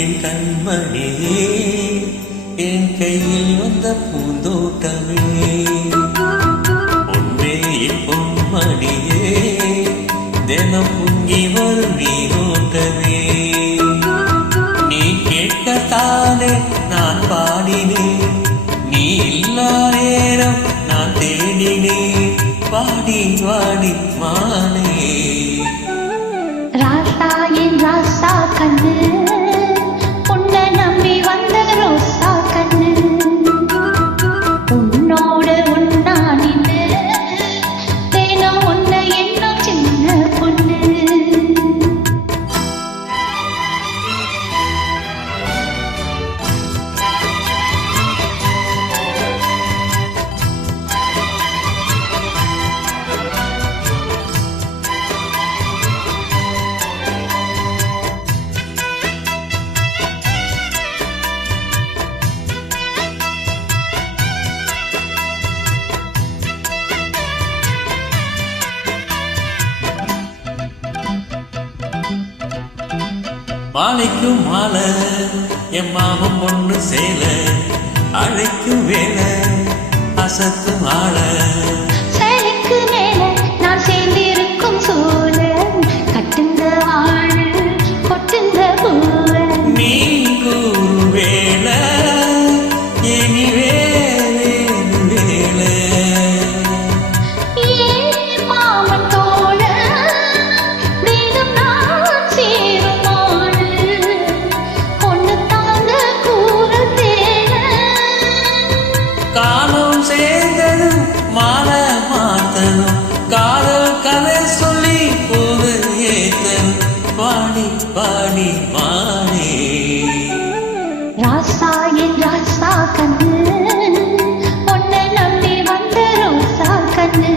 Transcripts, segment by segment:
என் கண்மணியே என் கையில் வந்த பூந்தோட்டமே பொன்னே என் பொன்மணியே தினம் பொங்கி வரும் நீரோட்டமே நீ கேட்கத்தானே நான் பாடினேன் நீ இல்லா நேரம் நான் தேடினேன் பாடி வாடி மானே ராசா என் ராசா கண்ணு உன்னை நம்பி வந்த ரோசா கண்ணு உன்னோடு உன்னா நின்று தினம் உன்னை என்ன சின்ன பொண்ணு மாலைக்கும் மாலை என் மாமன் பொண்ணு சேல அழைக்கும் வேலை அசத்தும் ஆள சேலைக்கு மேல நான் சேர்ந்திருக்கும் சோழ கட்டுங்க ஆளு கொட்டுங்க பூவ நீ கூறு வேலை இனி வேலை ஏன் மாமன் தோழ தினம் நான் சேரும் ஆளு பொண்ணு தாங்க கூற தேன காலம் சேர்ந்ததும் மாலை மாத்தனும் காதல் கதை சொல்லி போது ஏத்தனும் பாடி பாடி மானே ராசா என் ராசா கண்ணு உன்னை நம்பி வந்த ரோசா கண்ணு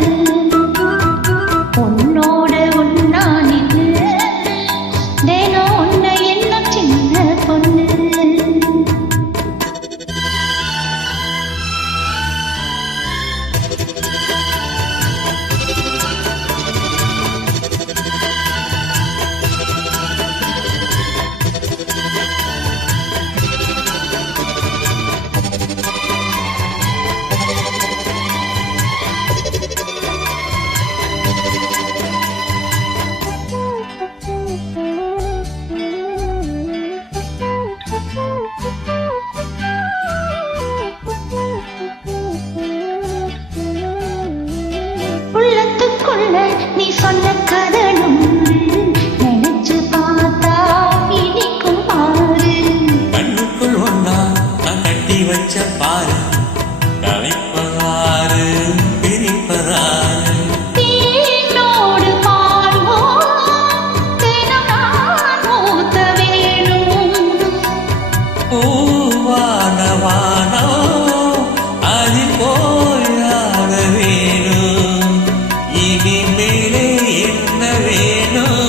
உன்னோடு உன்னா நின்று தினம் உன்னை என்ன சின்ன பொண்ணு உள்ளத்துக்குள்ள நீ சொன்ன கதனும் நினைச்சு பார்த்தா இனிக்கும் பாரு கண்ணுக்குள் ஒன்னா நான் கட்டி வச்ச பாரு கலைப்பதாரு பிரிப்பதாரு தேனோடு பாடுவோம் தினம் நான் ஊத்த வேணும் பூவான வானோ அதில் போயாட வேணும் இனி மேலே என்ன வேணும்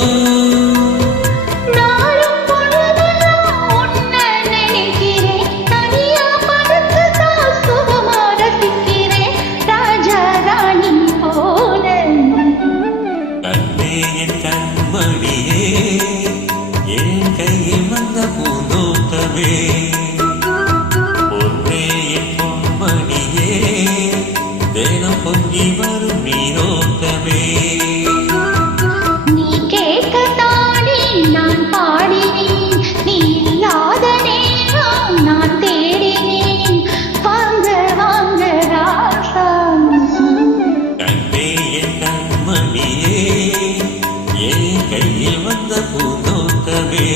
நாளும் பொழுதெல்லாம் உன்னை நினைக்கிறேன் தனியா படுத்து தான் சுகமா ரசிக்கிறேன் ராஜா ராணி போல கண்ணே என் கண்மணியே என் கையில் வந்த பூந்தோட்டமே பொன்னே என் பொன்மணியே தினம் பொங்கி வரும் நீரோட்டமே நீ கேட்கத்தானே நான் பாடினேன் நீ இல்லாத நேரம் நான் தேடினேன் வாங்க வாங்க ராசா கண்ணே என் கண்மணியே என் கையில் வந்த பூந்தோட்டமே